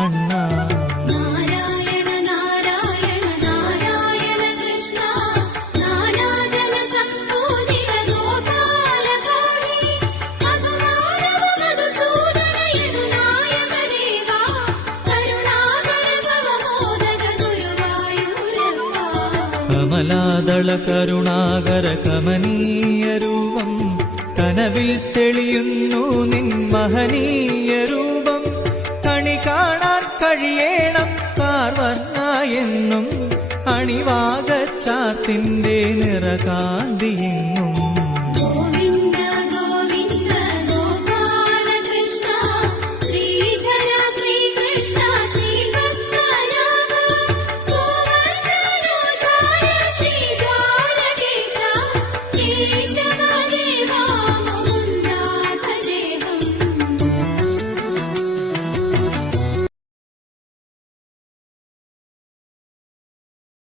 കണ്ണാ. നാരായണ നാരായണ നാരായണ കൃഷ്ണ നാനാജന സംപൂജിത ഗോപാലകാരി മധുമാധവ മധുസൂദന യദുനായക ദേവാ കരുണാകര ഭവമോദക ഗുരുവായൂരപ്പ. കമലാദള കരുണാകര കമനീയ രൂപം കനവിൽ തെളിയുന്നു നിൻ മഹനീയ രൂപം. കണി കാണാൻ കഴിയേണം കാർവർണ്ണ എന്നും അണിവാകച്ചാർത്തിന്റെ നിറകാന്തിയെങ്ങും.